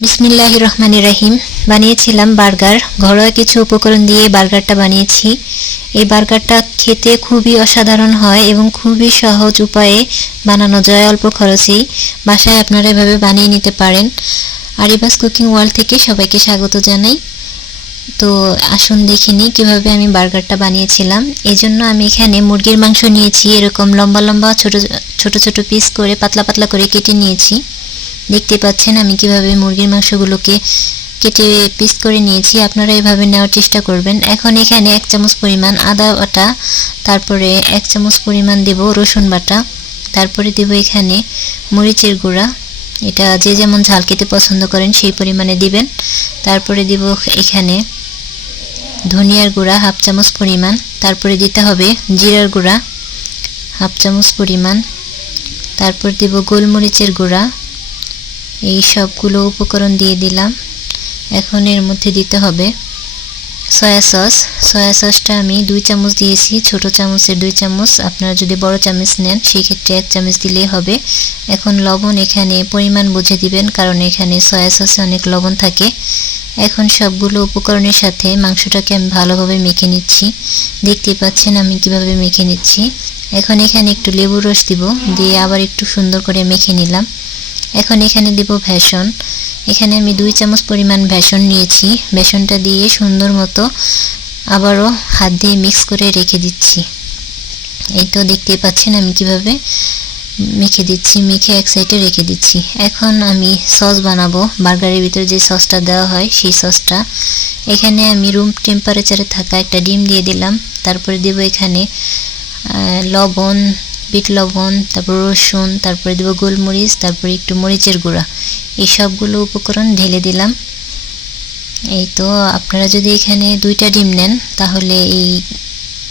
বিসমিল্লাহির রহমানির রহিম। বানিয়েছিলাম বার্গার। ঘরোয়া কিছু উপকরণ দিয়ে বার্গারটা বানিয়েছি। এই বার্গারটা খেতে খুবই অসাধারণ হয় এবং খুবই সহজ উপায়ে বানানো যায়, অল্প খরচেই। বাসায় আপনারা এভাবে বানিয়ে নিতে পারেন। আরিবাস কুকিং ওয়ার্ল্ড থেকে সবাইকে স্বাগত জানাই। তো আসুন দেখে নিই কীভাবে আমি বার্গারটা বানিয়েছিলাম। এই জন্য আমি এখানে মুরগির মাংস নিয়েছি, এরকম লম্বা লম্বা ছোট ছোট ছোট পিস করে পাতলা পাতলা করে কেটে নিয়েছি। দেখতে পাচ্ছেন আমি কিভাবে মুরগির মাংসগুলোকে কেটে পিস করে নিয়েছি। আপনারা এভাবে নেওয়ার চেষ্টা করবেন। এখন এখানে 1 চামচ পরিমাণ আদা বাটা, তারপরে 1 চামচ পরিমাণ দেব রসুন বাটা, তারপরে দেব এখানে মরিচের গুঁড়া। এটা যে যেমন ঝাল খেতে পছন্দ করেন সেই পরিমাণে দিবেন। তারপরে দেব এখানে ধনিয়ার গুঁড়া 1/2 চামচ পরিমাণ, তারপরে দিতে হবে জিরার গুঁড়া 1/2 চামচ পরিমাণ, তারপর দেব গোলমরিচের গুঁড়া। এই সবগুলো উপকরণ দিয়ে দিলাম। এখন এর মধ্যে দিতে হবে সয়া সস। সয়া সসটা আমি 2 চামচ দিয়েছি, ছোট চামচের 2 চামচ। আপনারা যদি বড় চামচ নেন সেই ক্ষেত্রে 1 চামচ দিলেই হবে। এখন লবণ এখানে পরিমাণ বুঝে দিবেন, কারণ এখানে সয়া সসে অনেক লবণ থাকে। এখন সবগুলো উপকরণের সাথে মাংসটাকে আমি ভালোভাবে মেখে নিচ্ছি। দেখতে পাচ্ছেন আমি কিভাবে মেখে নিচ্ছি। এখন এখানে একটু লেবুর রস দিব, দিয়ে আবার একটু সুন্দর করে মেখে নিলাম। এখন এখানে দেব বেসন। এখানে আমি 2 চামচ পরিমাণ বেসন নিয়েছি। বেসনটা দিয়ে সুন্দর মতো আবারও হাত দিয়ে মিক্স করে রেখে দিচ্ছি। এই তো দেখতে পাচ্ছেন আমি কিভাবে মেখে দিচ্ছি, মেখে এক সাইডে রেখে দিচ্ছি। এখন আমি সস বানাবো। বার্গারের ভিতরে যে সসটা দেওয়া হয় সেই সসটা। এখানে আমি রুম টেম্পারেচারে থাকা একটা ডিম দিয়ে দিলাম। তারপরে দেব এখানে লবণ, বিট লবণ, তারপর রসুন, তারপরে দেব গোলমরিচ, তারপরে একটু মরিচের গুঁড়া। এই সবগুলো উপকরণ ঢেলে দিলাম। এই তো আপনারা যদি এখানে 2টা ডিম নেন তাহলে এই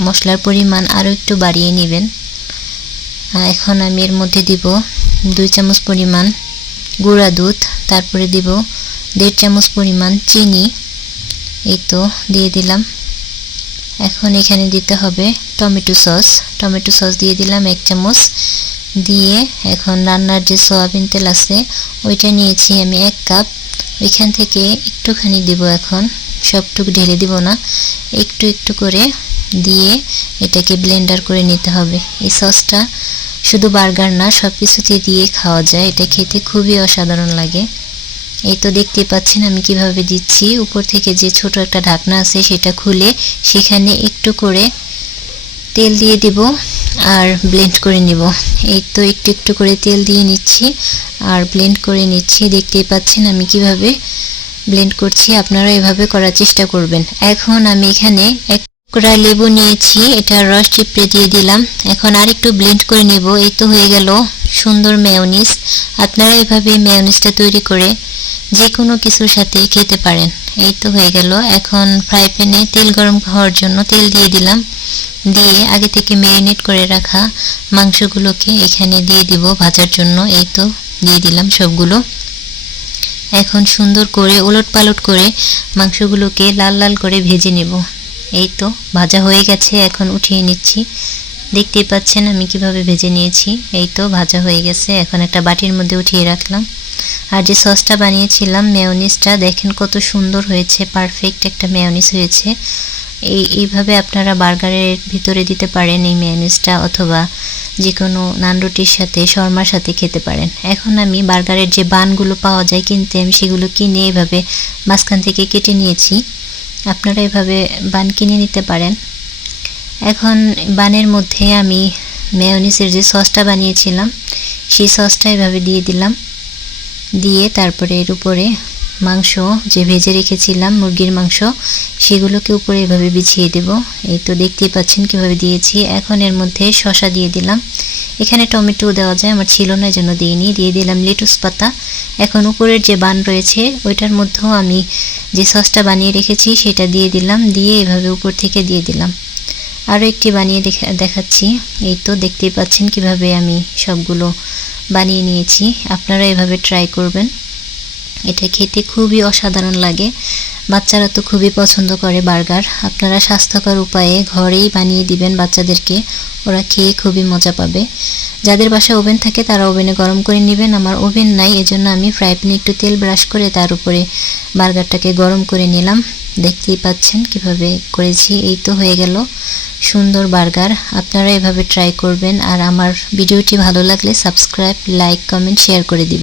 মশলার পরিমাণ আরও একটু বাড়িয়ে নেবেন। এখন আমি এর মধ্যে দিব 2 চামচ পরিমাণ গুঁড়া দুধ, তারপরে দিব 1.5 চামচ পরিমাণ চিনি। এই তো দিয়ে দিলাম। এখন এখানে দিতে হবে টমেটো সস। টমেটো সস দিয়ে দিলাম 1 চামচ। দিয়ে এখন রান্নার যে সয়াবিন তেল আছে ওইটা নিয়েছি আমি 1 কাপ। ওইখান থেকে একটুখানি দিব, এখন সবটুকু ঢেলে দিব না, একটু একটু করে দিয়ে এটাকে ব্লেন্ডার করে নিতে হবে। এই সসটা শুধু বার্গার না, সব কিছুতে দিয়ে খাওয়া যায়। এটা খেতে খুবই অসাধারণ লাগে। এই তো দেখতে পাচ্ছেন আমি কিভাবে দিচ্ছি। উপর থেকে যে ছোট একটা ঢাকনা আছে সেটা খুলে সেখানে একটু করে তেল দিয়ে দিব আর ব্লেন্ড করে নিব। এই তো একটু একটু করে তেল দিয়ে নিচ্ছি আর ব্লেন্ড করে নিচ্ছি। দেখতেই পাচ্ছেন আমি কিভাবে ব্লেন্ড করছি। আপনারা এভাবে করার চেষ্টা করবেন। এখন আমি এখানে 1 টুকরা লেবু নিয়েছি, এটার রস চিপড়ে দিয়ে দিলাম। এখন আর একটু ব্লেন্ড করে নেব। এই তো হয়ে গেল সুন্দর মেয়োনিজ। আপনারা এভাবে মেয়োনিজটা তৈরি করে যে কোনো কিছুর সাথে খেতে পারেন। এই তো হয়ে গেল। এখন ফ্রাই প্যানে তেল গরম হওয়ার জন্য তেল দিয়ে দিলাম। দিয়ে আগে থেকে ম্যারিনেট করে রাখা মাংসগুলোকে এখানে দিয়ে দিব ভাজার জন্য। এই তো দিয়ে দিলাম সবগুলো। এখন সুন্দর করে ওলট পালট করে মাংসগুলোকে লাল লাল করে ভেজে নেব। এই তো ভাজা হয়ে গেছে, এখন উঠিয়ে নিচ্ছি। দেখতেই পাচ্ছেন আমি কিভাবে ভেজে নিয়েছি। এই তো ভাজা হয়ে গেছে, এখন একটা বাটির মধ্যে উঠিয়ে রাখলাম। আর যে সসটা বানিয়েছিলাম মেয়োনিজটা দেখেন কত সুন্দর হয়েছে, পারফেক্ট একটা মেয়োনিজ হয়েছে। এইভাবে আপনারা বার্গারের ভিতরে দিতে পারেন এই মেয়োনিজটা, অথবা যে কোনো নান রুটির সাথে শর্মার সাথে খেতে পারেন। এখন আমি বার্গারের যে বানগুলো পাওয়া যায় কিনতে, আমি সেগুলো কিনে এভাবে মাঝখান থেকে কেটে নিয়েছি। আপনারা এভাবে বান কিনে নিতে পারেন। এখন বানের মধ্যে আমি মেয়োনিজের যে সসটা বানিয়েছিলাম সেই সসটা এভাবে দিয়ে দিলাম। দিয়ে তারপরে এর উপরে মাংস যে ভেজে রেখেছিলাম মুরগির মাংস সেগুলোকে উপরে এভাবে বিছিয়ে দেব। এই তো দেখতেই পাচ্ছেন কিভাবে দিয়েছি। এখন এর মধ্যে শসা দিয়ে দিলাম। এখানে টমেটো দেওয়া যায়, আমার ছিল না জন্য দিইনি। দিয়ে দিলাম লেটুস পাতা। এখন উপরের যে বান রয়েছে ওইটার মধ্যেও আমি যে সসটা বানিয়ে রেখেছি সেটা দিয়ে দিলাম। দিয়ে এভাবে উপর থেকে দিয়ে দিলাম। আরও একটি বানিয়ে দেখাচ্ছি। এই তো দেখতেই পাচ্ছেন কিভাবে আমি সবগুলো বানিয়ে নিয়েছি। আপনারা এভাবে ট্রাই করবেন, এটা খেতে খুবই অসাধারণ লাগে। বাচ্চারা তো খুবই পছন্দ করে বার্গার। আপনারা স্বাস্থ্যকর উপায়ে ঘরেই বানিয়ে দিবেন বাচ্চাদেরকে, ওরা খেয়ে খুবই মজা পাবে। যাদের বাসায় ওভেন থাকে তারা ওভেনে গরম করে নেবেন। আমার ওভেন নাই, এজন্য আমি ফ্রাই প্যানে একটু তেল ব্রাশ করে তার উপরে বার্গারটাকে গরম করে নিলাম। দেখতেই পাচ্ছেন কিভাবে করেছি। এই তো হয়ে গেল সুন্দর বার্গার। আপনারা এভাবে ট্রাই করবেন। আর আমার ভিডিওটি ভালো লাগলে সাবস্ক্রাইব, লাইক, কমেন্ট, শেয়ার করে দিবেন।